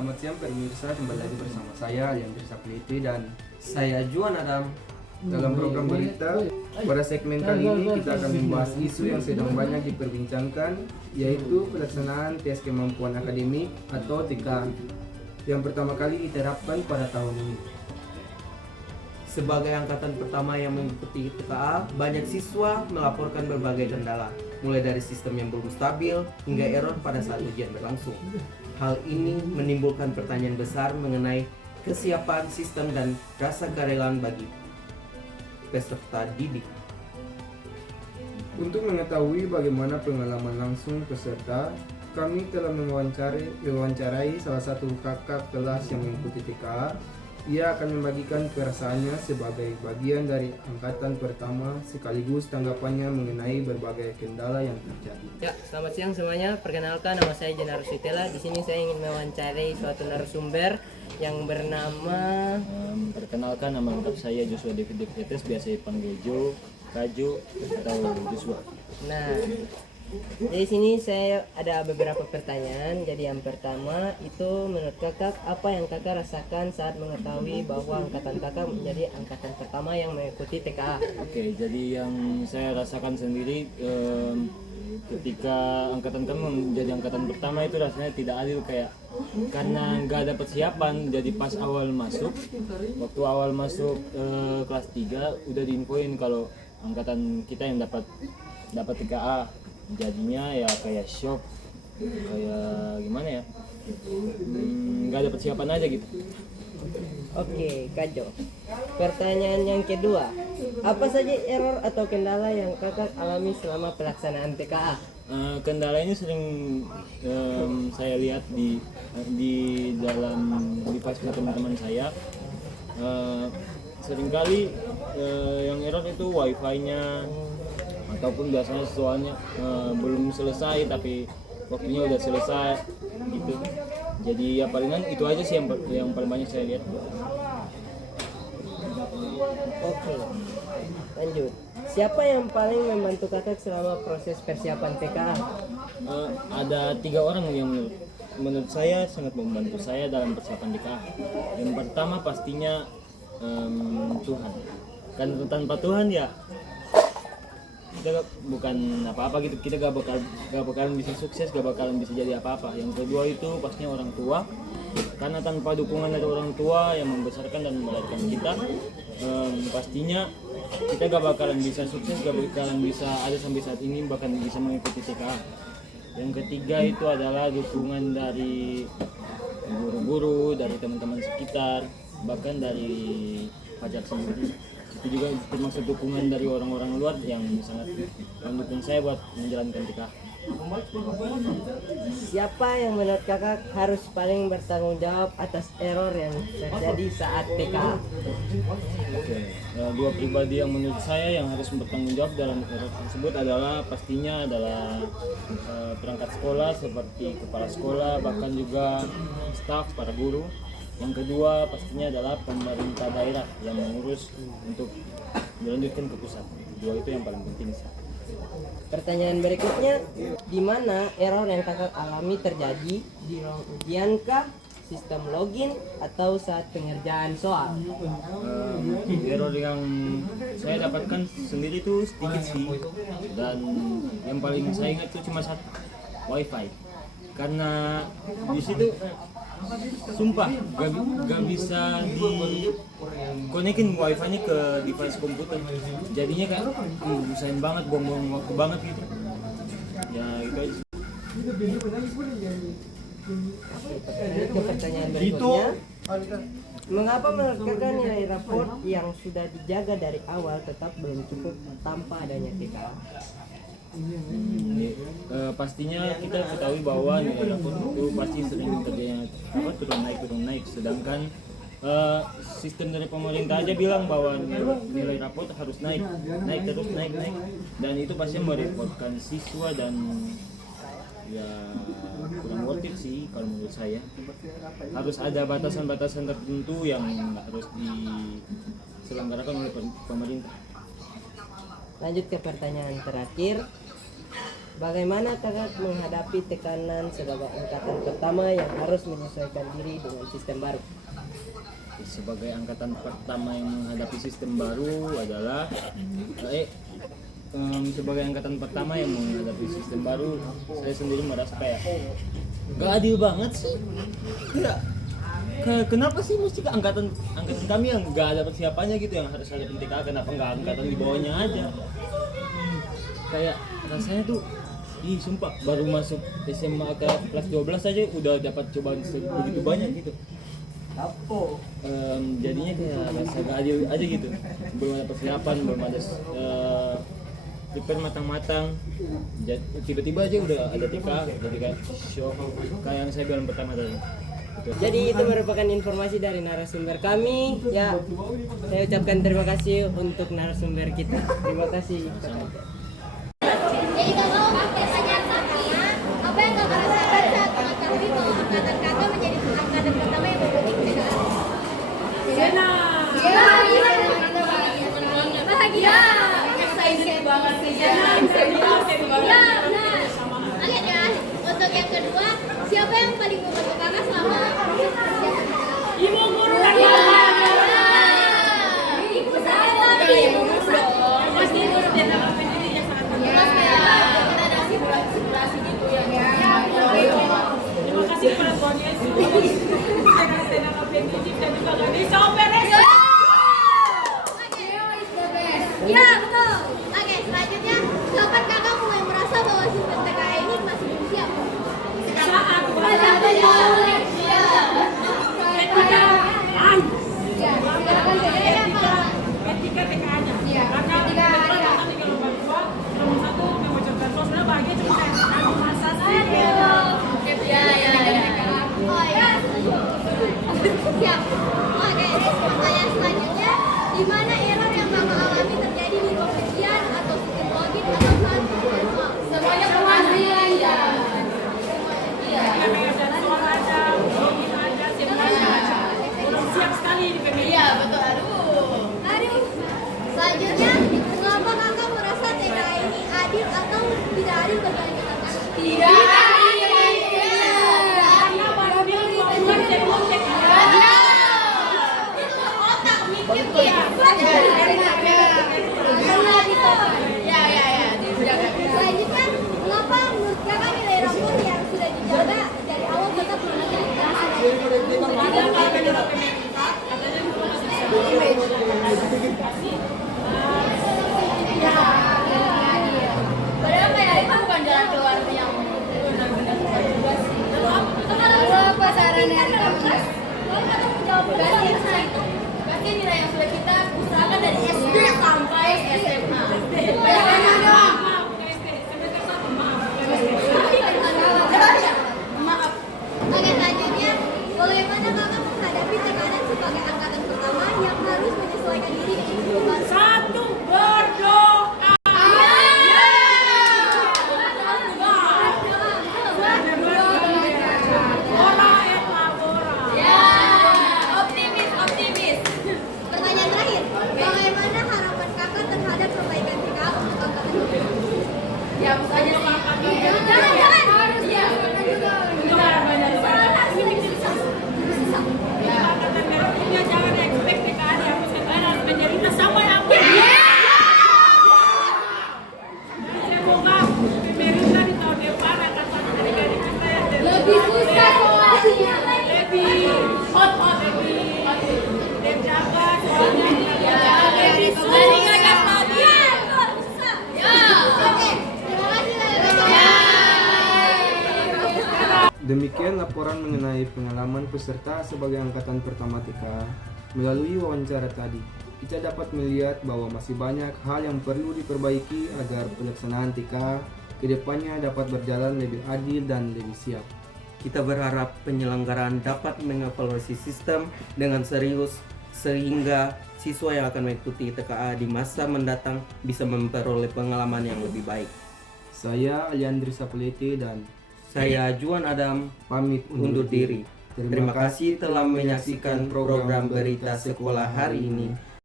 Selamat siang pemirsa, kembali lagi bersama saya Leandri Sapliti dan saya Juan Adam. Dalam program berita, pada segmen kali ini kita akan membahas isu yang sedang banyak diperbincangkan, yaitu pelaksanaan tes kemampuan akademik atau TKA yang pertama kali diterapkan pada tahun ini. Sebagai angkatan pertama yang mengikuti TKA, banyak siswa melaporkan berbagai kendala, mulai dari sistem yang belum stabil hingga error pada saat ujian berlangsung. Hal ini menimbulkan pertanyaan besar mengenai kesiapan sistem dan rasa kerelaan bagi peserta didik. Untuk mengetahui bagaimana pengalaman langsung peserta, kami telah mewawancarai salah satu kakak kelas yang mengikuti TKA. Ia akan membagikan perasaannya sebagai bagian dari angkatan pertama sekaligus tanggapannya mengenai berbagai kendala yang terjadi. Ya, selamat siang semuanya. Perkenalkan, nama saya Jenar Rusitela. Di sini saya ingin mewawancarai suatu narasumber yang bernama. Perkenalkan, nama lengkap saya Joshua David Devrites, biasa dipanggil Jo, Kaju, atau Joshua. Nah, dari sini saya ada beberapa pertanyaan. Jadi yang pertama itu, menurut kakak apa yang kakak rasakan saat mengetahui bahwa angkatan kakak menjadi angkatan pertama yang mengikuti TKA? Oke, jadi yang saya rasakan sendiri ketika angkatan kami menjadi angkatan pertama itu rasanya tidak adil, kayak karena nggak ada persiapan. Jadi pas waktu awal masuk kelas 3 udah diinfoin kalau angkatan kita yang dapat TKA. Jadinya ya kayak shock, kayak gimana ya, nggak ada persiapan aja gitu. Oke, Kajo. Pertanyaan yang kedua, apa saja error atau kendala yang kakak alami selama pelaksanaan TKA? Kendala ini sering saya lihat di pas teman-teman saya. Seringkali yang error itu wifi-nya, ataupun biasanya soalnya belum selesai tapi waktunya udah selesai gitu. Jadi ya palingan itu aja sih yang paling banyak saya lihat. Oke, lanjut. Siapa yang paling membantu kakak selama proses persiapan TKA? Ada 3 orang yang menurut saya sangat membantu saya dalam persiapan TKA. Yang pertama pastinya Tuhan. Kan tanpa Tuhan ya kita bukan apa-apa gitu, kita gak bakalan bisa sukses, gak bakalan bisa jadi apa-apa. Yang kedua itu pastinya orang tua, karena tanpa dukungan dari orang tua yang membesarkan dan melahirkan kita, pastinya kita gak bakalan bisa sukses, gak bakalan bisa ada sampai saat ini, bahkan bisa mengikuti TKA. Yang ketiga itu adalah dukungan dari guru-guru, dari teman-teman sekitar, bahkan dari pacar sendiri. Itu juga termasuk dukungan dari orang-orang luar yang sangat mendukung saya buat menjalankan TKA. Siapa yang menurut kakak harus paling bertanggung jawab atas error yang terjadi saat TKA? Oke, 2 pribadi yang menurut saya yang harus bertanggung jawab dalam error tersebut pastinya adalah perangkat sekolah seperti kepala sekolah, bahkan juga staf, para guru. Yang kedua pastinya adalah pemerintah daerah yang mengurus untuk dilanjutkan ke pusat. 2 itu yang paling penting sih. Pertanyaan berikutnya, di mana error yang kakak alami terjadi? Di ruang ujian kah, sistem login, atau saat pengerjaan soal? Error yang saya dapatkan sendiri itu sedikit sih, dan yang paling saya ingat itu cuma satu, wifi. Karena di situ sumpah gak bisa dikonekin wifi-nya ke device komputer. Jadinya kayak usahain banget, buang-buang waktu banget gitu. Ya itu aja. Ke pertanyaan berikutnya, mengapa menurut kakak nilai raport yang sudah dijaga dari awal tetap belum cukup tanpa adanya TKA? Pastinya kita ketahui bahwa nilai raport itu pasti sering terjadi turun naik, sedangkan sistem dari pemerintah aja bilang bahwa nilai raport harus naik terus, dan itu pasti merepotkan siswa dan ya kurang worth it sih kalau menurut saya. Harus ada batasan-batasan tertentu yang harus diselenggarakan oleh pemerintah. Lanjut ke pertanyaan terakhir, Bagaimana kakak menghadapi tekanan sebagai angkatan pertama yang harus menyesuaikan diri dengan sistem baru? Sebagai angkatan pertama yang menghadapi sistem baru adalah sebagai angkatan pertama yang menghadapi sistem baru, saya sendiri merasa kayak gak adil banget sih. Kenapa sih mesti ke angkatan kami yang gak ada persiapannya gitu yang harus ada TK, kenapa nggak angkatan di bawahnya aja? Kayak rasanya tuh sumpah baru masuk SMA ke kelas 12 aja udah dapat cobaan begitu banyak gitu. Jadinya kayak rasa gak adil aja gitu. Belum ada persiapan, belum ada prepare matang-matang. Tiba-tiba aja udah ada TK, jadi kayak shock. Kayak yang saya bilang pertama tadi. Jadi itu merupakan informasi dari narasumber kami. Ya, saya ucapkan terima kasih untuk narasumber kita. Terima kasih. Jadi kalau pertanyaan kakaknya, apa yang kakak rasakan saat mengetahui bahwa angkatan kakak menjadi angkatan pertama yang memiliki TKA? Senang. Bahagia. Excited banget sih. Ya, benar. Oke ya, untuk yang kedua, siapa yang paling membantu kakak selama proses persiapan TKA? Ibu guru dan bapak. Ibu saya. Ibu guru dong. Pasti ibu dan bapak pendidik yang sangat berkelas ya. Kita ada simulasi gitu ya. Terima kasih kepada Tuhan Yesus. Saya pendidik dan juga gadis beres. Ya betul. Oke, selanjutnya kapan kakak mulai merasa bahwa sistem TKA ini masih belum siap? Saat ketika TKA-nya. Karena nanti kalau berdua, nomor satu membacakan sosial bahagia cuma saya masa sih. Oh ya. Siap. Oke, pertanyaan selanjutnya, di mana error yang kakak alami terjadi di pengujian atau sistem login atau saat manual? Semuanya pengujian ya. Iya. Siap sekali di PMI. Iya, betul. Aduh. Selanjutnya, mengapa kakak merasa TKA ini adil atau tidak adil bagi angkatan kakak? Tidak adil. Karena baru cek. Itu otak mikir ya. Selanjutnya, mengapa menurut kakak nilai rapor yang sudah dijaga dari awal tetap mengalami padahal kayak itu bukan jalan keluar yang benar-benar juga sih. Kalau pasaran dari kampus, kalau kita menjawab pasti nilai yang sudah kita usahakan dari SD sampai SMA. Maaf. Oke, selanjutnya, bagaimana kakak menghadapi tekanan sebagai angkatan pertama yang harus menyesuaikan diri dengan sistem baru? Satu, berdoa. Optimis. Pertanyaan terakhir, bagaimana harapan kakak terhadap perbaikan TKA untuk angkatan pertama? Ya, misalnya jangan. Iya. Jangan expect TKA dihapuskan, harus menjadi sama yang semoga pemerintah di tahun depan akan satu adik-adik kita yang lebih susah soalnya, lebih hot, dan jaga soalnya lebih susah. Oke, terima kasih. Demikian laporan mengenai pengalaman peserta sebagai angkatan pertama TK. Melalui wawancara tadi, kita dapat melihat bahwa masih banyak hal yang perlu diperbaiki agar pelaksanaan TK kedepannya dapat berjalan lebih adil dan lebih siap. Kita berharap penyelenggaraan dapat mengevaluasi sistem dengan serius sehingga siswa yang akan mengikuti TKA di masa mendatang bisa memperoleh pengalaman yang lebih baik. Saya Aliandri Sapulete dan Saya Juan Adam pamit undur diri. Terima kasih telah menyaksikan program berita sekolah hari ini.